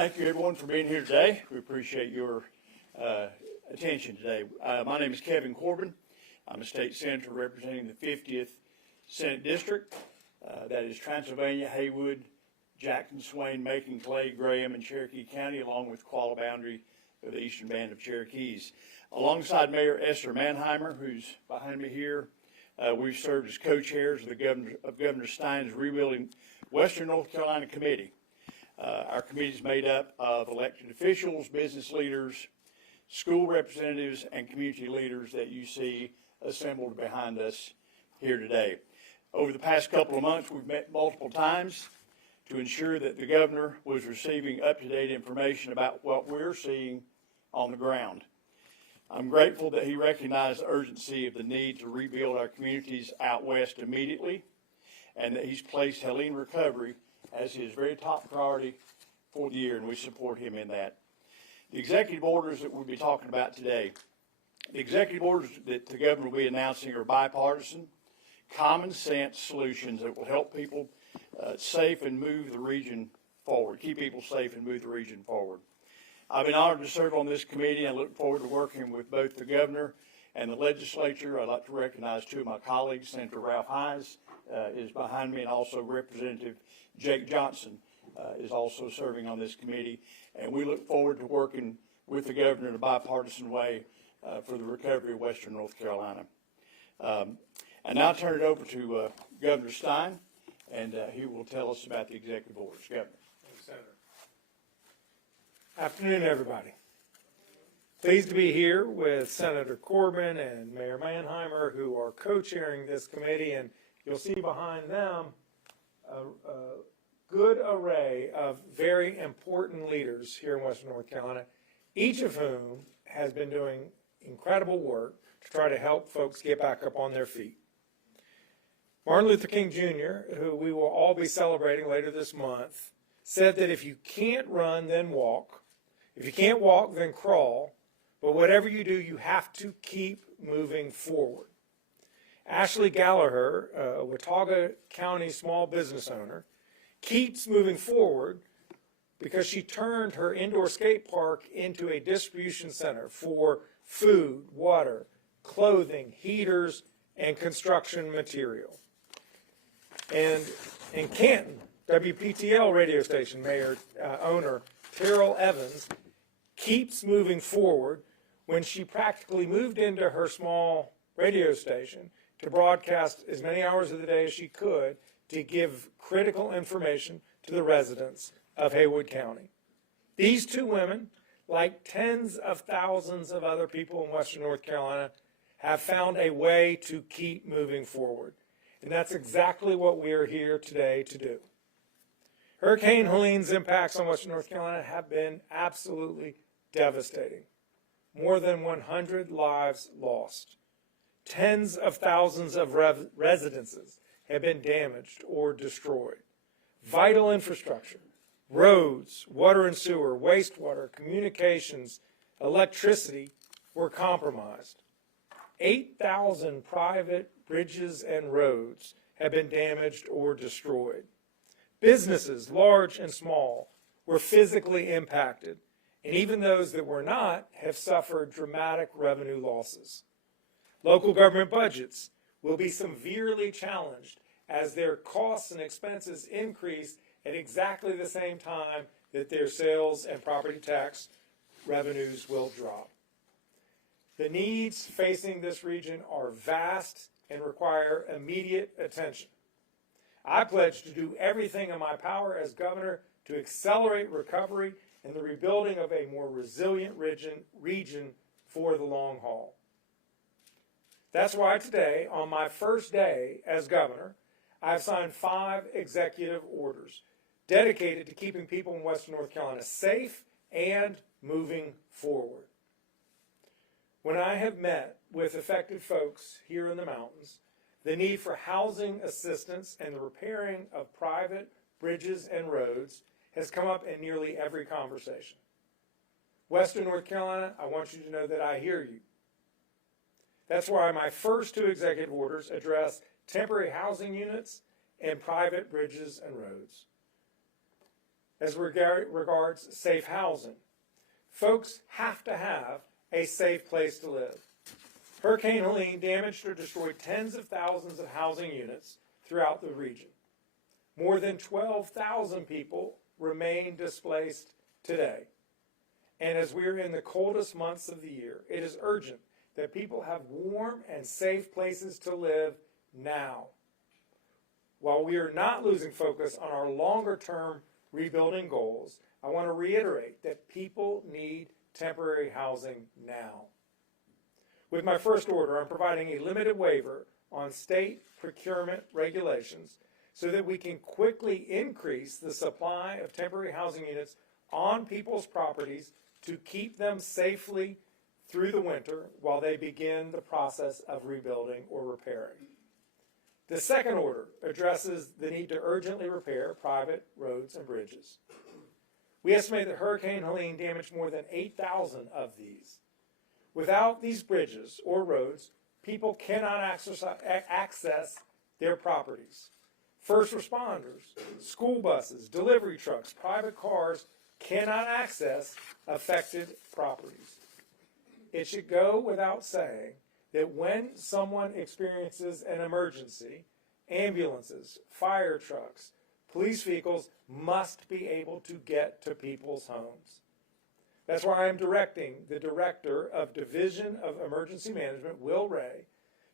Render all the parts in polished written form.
Thank you, everyone, for being here today. We appreciate your attention today. My name is Kevin Corbin. I'm a state senator representing the 50th Senate District. That is Transylvania, Haywood, Jackson, Swain, Macon, Clay, Graham, and Cherokee County, along with Qualla boundary of the Eastern Band of Cherokees. Alongside Mayor Esther Manheimer, who's behind me here, we've served as co-chairs of Governor Stein's Rebuilding Western North Carolina Committee. Our committee is made up of elected officials, business leaders, school representatives, and community leaders that you see assembled behind us here today. Over the past couple of months, we've met multiple times to ensure that the governor was receiving up-to-date information about what we're seeing on the ground. I'm grateful that he recognized the urgency of the need to rebuild our communities out west immediately, and that he's placed Helene recovery as his very top priority for the year, and we support him in that. The executive orders that we'll be talking about today, the executive orders that the governor will be announcing are bipartisan, common sense solutions that will help people safe and move the region forward, keep people safe and move the region forward. I've been honored to serve on this committee and look forward to working with both the governor and the legislature. I'd like to recognize two of my colleagues. Senator Ralph Hines is behind me, and also Representative Jake Johnson is also serving on this committee. And we look forward to working with the governor in a bipartisan way for the recovery of Western North Carolina. And now I'll turn it over to Governor Stein, and he will tell us about the executive orders. Governor. Thank you, Senator. Afternoon, everybody. Pleased to be here with Senator Corbin and Mayor Manheimer, who are co-chairing this committee, and you'll see behind them a good array of very important leaders here in Western North Carolina, each of whom has been doing incredible work to try to help folks get back up on their feet. Martin Luther King Jr., who we will all be celebrating later this month, said that if you can't run, then walk. If you can't walk, then crawl. But whatever you do, you have to keep moving forward. Ashley Gallagher, a Watauga County small business owner, keeps moving forward because she turned her indoor skate park into a distribution center for food, water, clothing, heaters, and construction material. And in Canton, WPTL radio station owner Terrell Evans keeps moving forward when she practically moved into her small radio station to broadcast as many hours of the day as she could to give critical information to the residents of Haywood County. These two women, like tens of thousands of other people in Western North Carolina, have found a way to keep moving forward. And that's exactly what we are here today to do. Hurricane Helene's impacts on Western North Carolina have been absolutely devastating. More than 100 lives lost. Tens of thousands of residences have been damaged or destroyed. Vital infrastructure, roads, water and sewer, wastewater, communications, electricity were compromised. 8,000 private bridges and roads have been damaged or destroyed. Businesses, large and small, were physically impacted, and even those that were not have suffered dramatic revenue losses. Local government budgets will be severely challenged as their costs and expenses increase at exactly the same time that their sales and property tax revenues will drop. The needs facing this region are vast and require immediate attention. I pledge to do everything in my power as governor to accelerate recovery and the rebuilding of a more resilient region for the long haul. That's why today, on my first day as governor, I've signed 5 executive orders dedicated to keeping people in Western North Carolina safe and moving forward. When I have met with affected folks here in the mountains, the need for housing assistance and the repairing of private bridges and roads has come up in nearly every conversation. Western North Carolina, I want you to know that I hear you. That's why my first 2 executive orders address temporary housing units and private bridges and roads. as regards safe housing. Folks have to have a safe place to live. Hurricane Helene damaged or destroyed tens of thousands of housing units throughout the region. More than 12,000 people remain displaced today. And as we're in the coldest months of the year, it is urgent that people have warm and safe places to live now. While we are not losing focus on our longer-term rebuilding goals, I want to reiterate that people need temporary housing now. With my first order, I'm providing a limited waiver on state procurement regulations so that we can quickly increase the supply of temporary housing units on people's properties to keep them safely through the winter while they begin the process of rebuilding or repairing. The second order addresses the need to urgently repair private roads and bridges. We estimate that Hurricane Helene damaged more than 8,000 of these. Without these bridges or roads, people cannot access their properties. First responders, school buses, delivery trucks, private cars cannot access affected properties. It should go without saying that when someone experiences an emergency, ambulances, fire trucks, police vehicles must be able to get to people's homes. That's why I'm directing the Director of Division of Emergency Management, Will Ray,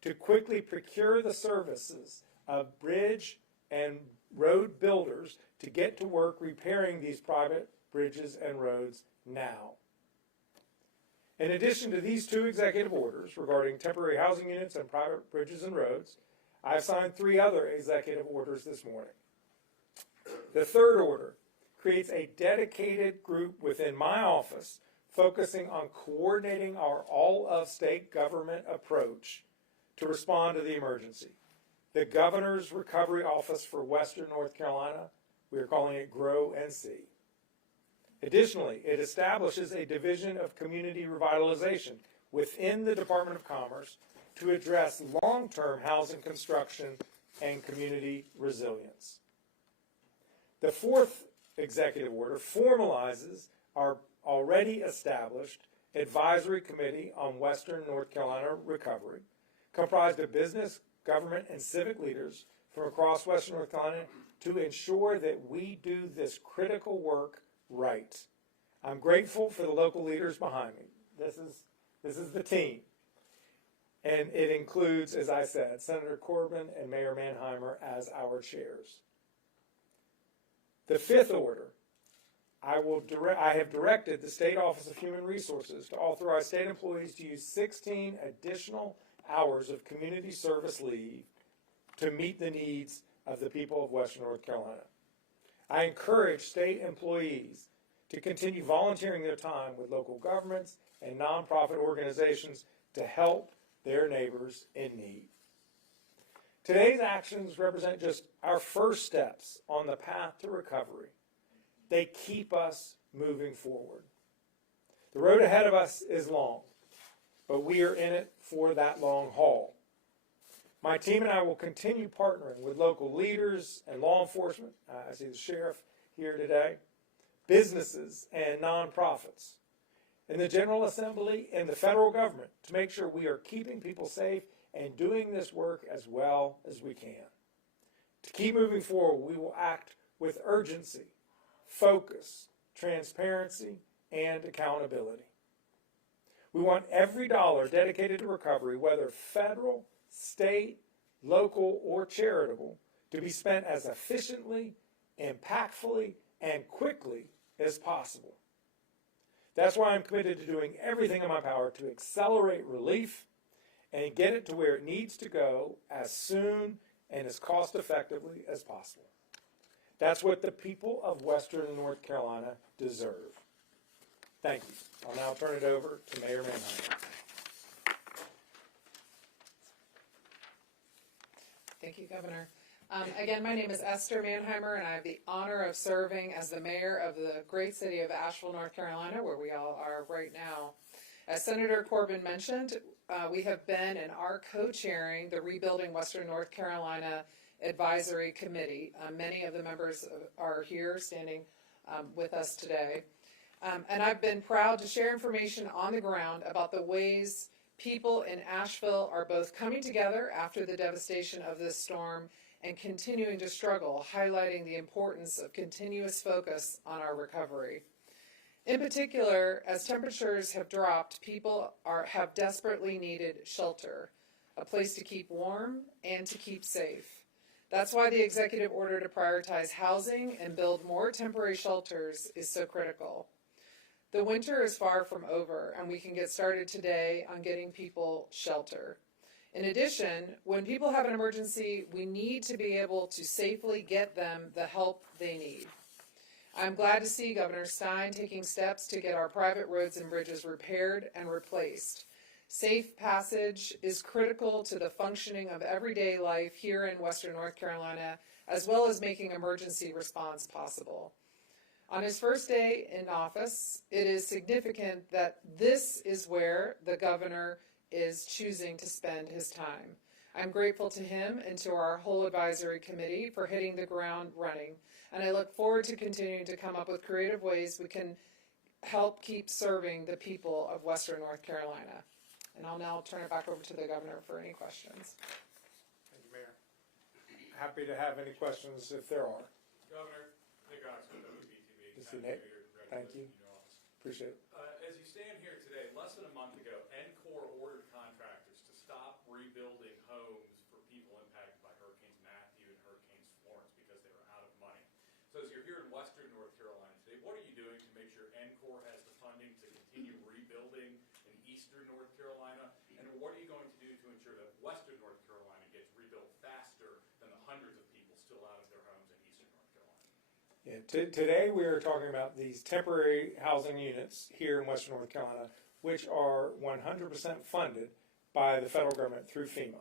to quickly procure the services of bridge and road builders to get to work repairing these private bridges and roads now. In addition to these two executive orders regarding temporary housing units and private bridges and roads, I have signed 3 other executive orders this morning. The third order creates a dedicated group within my office focusing on coordinating our all-of-state government approach to respond to the emergency. The Governor's Recovery Office for Western North Carolina, we are calling it GROW-NC. Additionally, it establishes a division of community revitalization within the Department of Commerce to address long-term housing construction and community resilience. The fourth executive order formalizes our already established Advisory Committee on Western North Carolina Recovery, comprised of business, government, and civic leaders from across Western North Carolina to ensure that we do this critical work right. I'm grateful for the local leaders behind me. This is the team. And it includes, as I said, Senator Corbin and Mayor Manheimer as our chairs. The fifth order, I have directed the State Office of Human Resources to authorize state employees to use 16 additional hours of community service leave to meet the needs of the people of Western North Carolina. I encourage state employees to continue volunteering their time with local governments and nonprofit organizations to help their neighbors in need. Today's actions represent just our first steps on the path to recovery. They keep us moving forward. The road ahead of us is long, but we are in it for that long haul. My team and I will continue partnering with local leaders and law enforcement. I see the sheriff here today, businesses and nonprofits, in the General Assembly and the federal government to make sure we are keeping people safe and doing this work as well as we can. To keep moving forward, we will act with urgency, focus, transparency, and accountability. We want every dollar dedicated to recovery, whether federal, state, local, or charitable, to be spent as efficiently, impactfully, and quickly as possible. That's why I'm committed to doing everything in my power to accelerate relief and get it to where it needs to go as soon and as cost effectively as possible. That's what the people of Western North Carolina deserve. Thank you. I'll now turn it over to Mayor Manheimer. Thank you, Governor. Again, my name is Esther Manheimer, and I have the honor of serving as the mayor of the great city of Asheville, North Carolina, where we all are right now. As Senator Corbin mentioned, we have been and are co-chairing the Rebuilding Western North Carolina Advisory Committee. Many of the members are here standing with us today. And I've been proud to share information on the ground about the ways people in Asheville are both coming together after the devastation of this storm and continuing to struggle, highlighting the importance of continuous focus on our recovery. In particular, as temperatures have dropped, people have desperately needed shelter, a place to keep warm and to keep safe. That's why the executive order to prioritize housing and build more temporary shelters is so critical. The winter is far from over, and we can get started today on getting people shelter. In addition, when people have an emergency, we need to be able to safely get them the help they need. I'm glad to see Governor Stein taking steps to get our private roads and bridges repaired and replaced. Safe passage is critical to the functioning of everyday life here in Western North Carolina, as well as making emergency response possible. On his first day in office, it is significant that this is where the governor is choosing to spend his time. I'm grateful to him and to our whole advisory committee for hitting the ground running, and I look forward to continuing to come up with creative ways we can help keep serving the people of Western North Carolina. And I'll now turn it back over to the governor for any questions. Thank you, Mayor. Happy to have any questions if there are. Governor, Nick Oxford, WBTV. Good to see you, Nick. Thank you. Appreciate it. As you stand here today, less than a month ago, Encore ordered contractors to stop rebuilding homes for people impacted by Hurricanes Matthew and Hurricanes Florence because they were out of money. So as you're here in Western North Carolina today, what are you doing to make sure Encore has the funding to continue rebuilding in Eastern North Carolina? And what are you going to do to ensure that Western North Carolina gets rebuilt faster than the hundreds of people still out of their homes in Eastern North Carolina? Yeah, today we are talking about these temporary housing units here in Western North Carolina, which are 100% funded by the federal government through FEMA.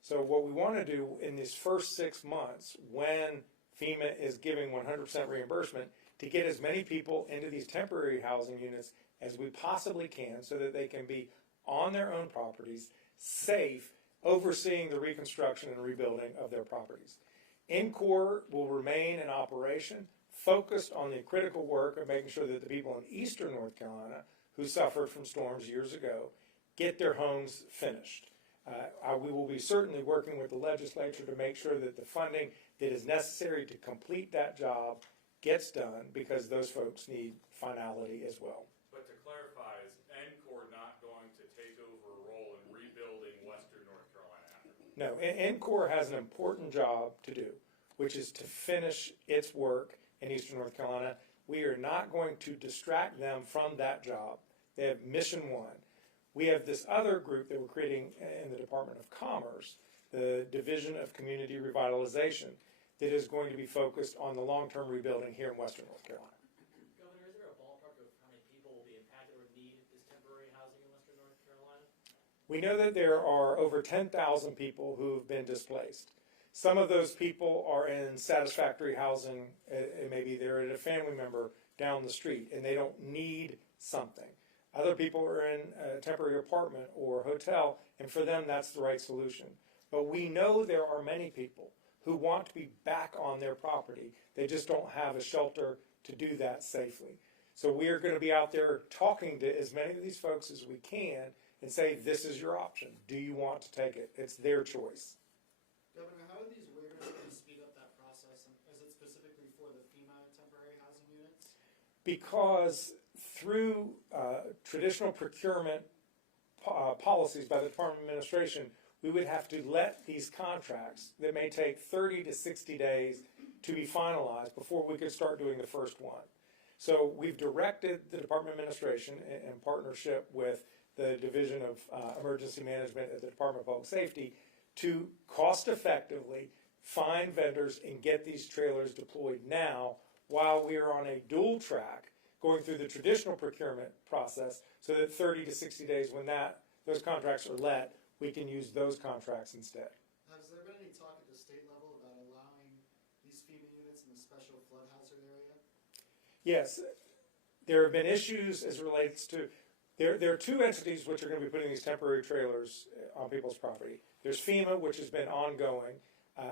So what we want to do in these first 6 months, when FEMA is giving 100% reimbursement, to get as many people into these temporary housing units as we possibly can so that they can be on their own properties, safe, overseeing the reconstruction and rebuilding of their properties. Encore will remain in operation, focused on the critical work of making sure that the people in Eastern North Carolina who suffered from storms years ago get their homes finished. We will be certainly working with the legislature to make sure that the funding that is necessary to complete that job gets done, because those folks need finality as well. But to clarify, is Encore not going to take over a role in rebuilding Western North Carolina after? No, Encore has an important job to do, which is to finish its work in Eastern North Carolina. We are not going to distract them from that job. They have mission one. We have this other group that we're creating in the Department of Commerce, the Division of Community Revitalization, that is going to be focused on the long-term rebuilding here in Western North Carolina. Governor, is there a ballpark of how many people will be impacted or need this temporary housing in Western North Carolina? We know that there are over 10,000 people who have been displaced. Some of those people are in satisfactory housing, and maybe they're at a family member down the street and they don't need something. Other people are in a temporary apartment or hotel, and for them that's the right solution. But we know there are many people who want to be back on their property. They just don't have a shelter to do that safely. So we are going to be out there talking to as many of these folks as we can and say, this is your option. Do you want to take it? It's their choice. Governor, how are these waivers going to speed up that process? And is it specifically for the FEMA temporary housing units? Because through traditional procurement policies by the Department of Administration, we would have to let these contracts that may take 30 to 60 days to be finalized before we could start doing the first one. So we've directed the Department of Administration in partnership with the Division of Emergency Management at the Department of Public Safety to cost effectively find vendors and get these trailers deployed now, while we are on a dual track going through the traditional procurement process, so that 30 to 60 days when those contracts are let, we can use those contracts instead. Has there been any talk at the state level about allowing these FEMA units in the special flood hazard area? Yes, there have been issues as relates to, there are two entities which are going to be putting these temporary trailers on people's property. There's FEMA, which has been ongoing,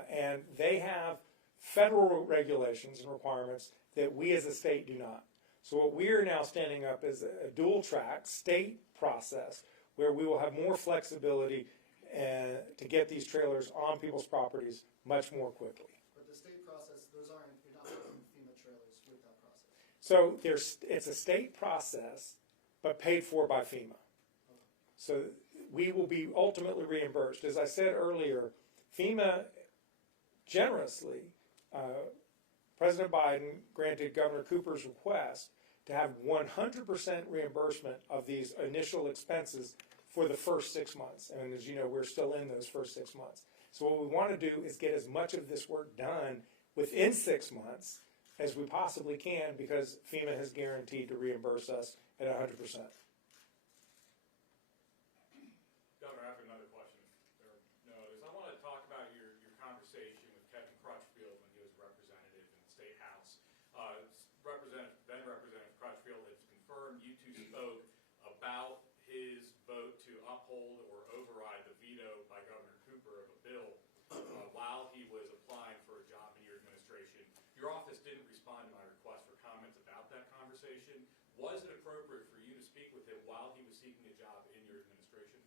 and they have federal regulations and requirements that we as a state do not. So what we are now standing up is a dual track state process where we will have more flexibility to get these trailers on people's properties much more quickly. But the state process, you're not putting FEMA trailers with that process. So it's a state process, but paid for by FEMA. So we will be ultimately reimbursed. As I said earlier, FEMA generously, President Biden granted Governor Cooper's request to have 100% reimbursement of these initial expenses for the first 6 months. And as you know, we're still in those first 6 months. So what we want to do is get as much of this work done within 6 months as we possibly can, because FEMA has guaranteed to reimburse us at 100%. Governor, I have another question. There are no others. I want to talk about your conversation with Kevin Crutchfield when he was representative in the State House. Then Representative Crutchfield has confirmed you two spoke about his vote to uphold or override the veto by Governor Cooper of a bill while he was applying for a job in your administration. Your office didn't respond to my request for comments about that conversation. Was it appropriate for you to speak with him while he was seeking a job in your administration?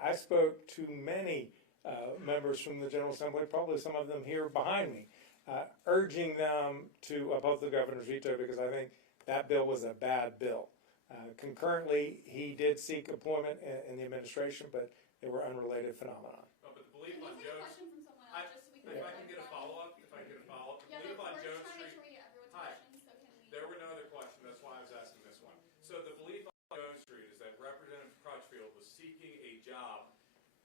I spoke to many members from the General Assembly, probably some of them here behind me, urging them to oppose the governor's veto because I think that bill was a bad bill. Concurrently, he did seek employment in the administration, but they were unrelated phenomena. But the belief Can on we take a Jones, question from someone else, just so we can if I can get a follow-up, the Yeah, belief but on we're Jones trying Street. to read everyone's Hi. questions, so can we? There were no other questions, that's why I was asking this one. So the belief on Jones Street is that Representative Crutchfield was seeking a job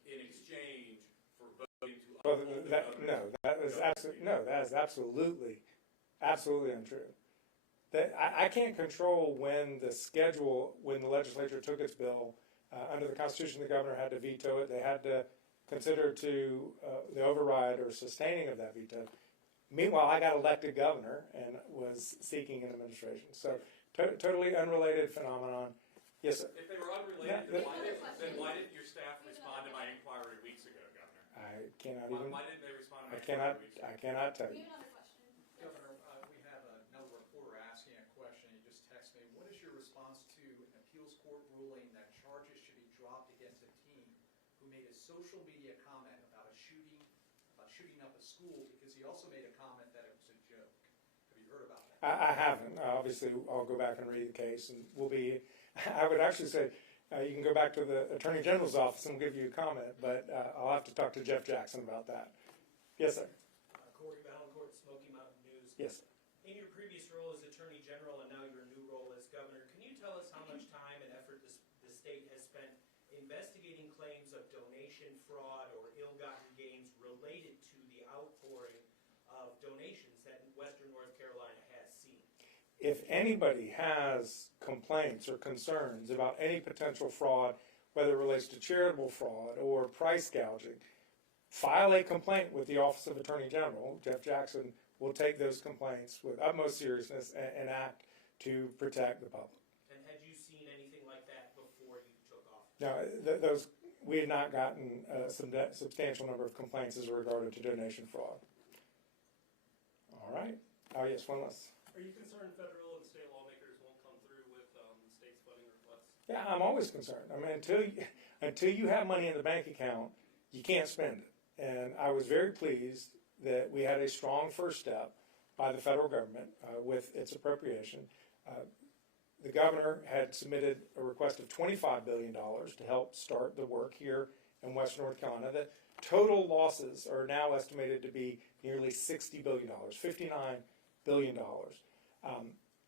in exchange for voting to Well, uphold the that governor's is absolutely untrue. I can't control when the legislature took its bill. Under the Constitution, the governor had to veto it. They had to consider the override or sustaining of that veto. Meanwhile, I got elected governor and was seeking an administration. So totally unrelated phenomenon. Yes, sir. If they were unrelated, Yeah, then why didn't your staff respond to my inquiry weeks ago, Governor? I cannot even. Why didn't they respond to I my inquiry cannot. weeks ago? I cannot tell We you. have another question. Yes. Governor, we have another reporter asking a question. He just texted me. What is your response to an appeals court ruling that charges should be dropped against a teen who made a social media comment about shooting up a school because he also made a comment that it was a joke? Have you heard about that? I haven't. Obviously, I'll go back and read the case, and we'll be. I would actually say you can go back to the Attorney General's office and we'll give you a comment, but I'll have to talk to Jeff Jackson about that. Yes, sir. Corey Valancourt, Smoky Mountain News. Yes, sir. In your previous role as Attorney General and now your new role as Governor, can you tell us how much time and effort the state has spent investigating claims of donation fraud or ill-gotten gains related to the outpouring of donations that Western North Carolina has seen? If anybody has complaints or concerns about any potential fraud, whether it relates to charitable fraud or price gouging, file a complaint with the Office of Attorney General. Jeff Jackson will take those complaints with utmost seriousness and act to protect the public. And had you seen anything like that before you took office? Now, we had not gotten a substantial number of complaints as regarded to donation fraud. All right. Oh, yes, one last. Are you concerned federal and state lawmakers won't come through with the state's funding requests? Yeah, I'm always concerned. I mean, until you have money in the bank account, you can't spend it. And I was very pleased that we had a strong first step by the federal government with its appropriation. The governor had submitted a request of $25 billion to help start the work here in Western North Carolina. The total losses are now estimated to be nearly $60 billion, $59 billion.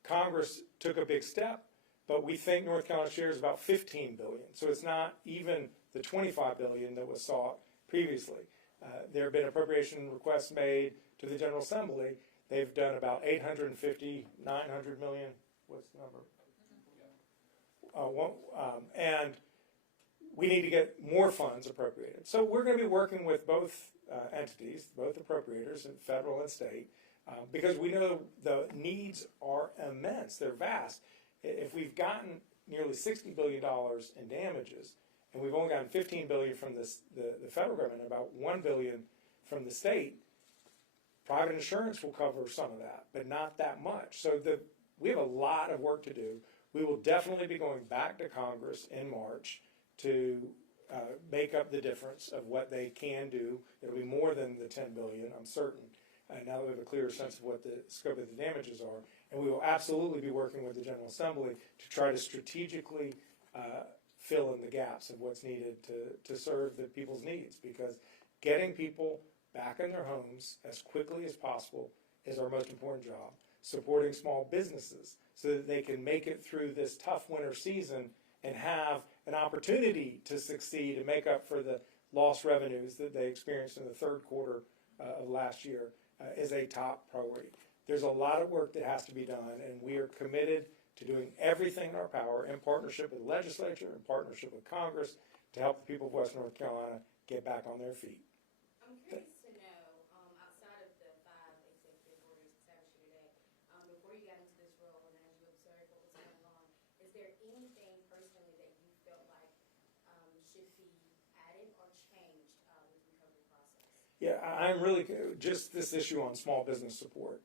Congress took a big step, but we think North Carolina shares about $15 billion. So it's not even the $25 billion that was sought previously. There have been appropriation requests made to the General Assembly. They've done about 850, 900 million. What's the number? And we need to get more funds appropriated. So we're going to be working with both entities, both appropriators, federal and state, because we know the needs are immense. They're vast. If we've gotten nearly $60 billion in damages, and we've only gotten $15 billion from the federal government, about $1 billion from the state, Private insurance will cover some of that, but not that much. So we have a lot of work to do. We will definitely be going back to Congress in March to make up the difference of what they can do. It'll be more than the $10 billion, I'm certain, now that we have a clearer sense of what the scope of the damages are. And we will absolutely be working with the General Assembly to try to strategically fill in the gaps of what's needed to serve the people's needs, because getting people back in their homes as quickly as possible is our most important job. Supporting small businesses so that they can make it through this tough winter season and have an opportunity to succeed and make up for the lost revenues that they experienced in the third quarter of last year is a top priority. There's a lot of work that has to be done, and we are committed to doing everything in our power in partnership with the legislature, in partnership with Congress, to help the people of Western North Carolina get back on their feet. I'm curious to know, outside of the 5 executive orders established today, before you got into this role and as you observed what was going on, is there anything personally that you felt like should be added or changed with the recovery process? Yeah, I'm really, just this issue on small business support.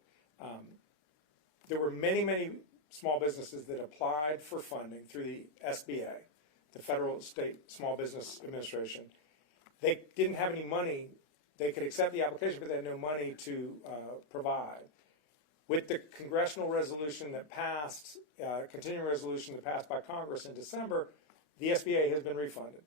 There were many small businesses that applied for funding through the SBA, the Federal State Small Business Administration. They didn't have any money. They could accept the application, but they had no money to provide. With the congressional resolution that passed, continuing resolution that passed by Congress in December, the SBA has been refunded.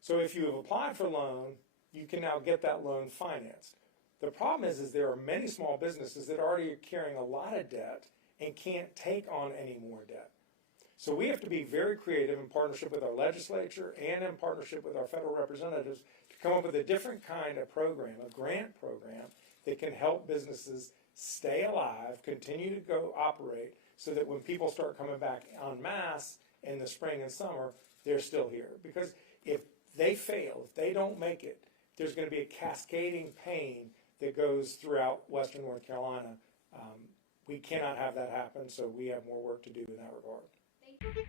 So if you have applied for a loan, you can now get that loan financed. The problem is there are many small businesses that already are carrying a lot of debt and can't take on any more debt. So we have to be very creative in partnership with our legislature and in partnership with our federal representatives to come up with a different kind of program, a grant program that can help businesses stay alive, continue to go operate, so that when people start coming back en masse in the spring and summer, they're still here. Because if they fail, if they don't make it, there's going to be a cascading pain that goes throughout Western North Carolina. We cannot have that happen, so we have more work to do in that regard. Thank you.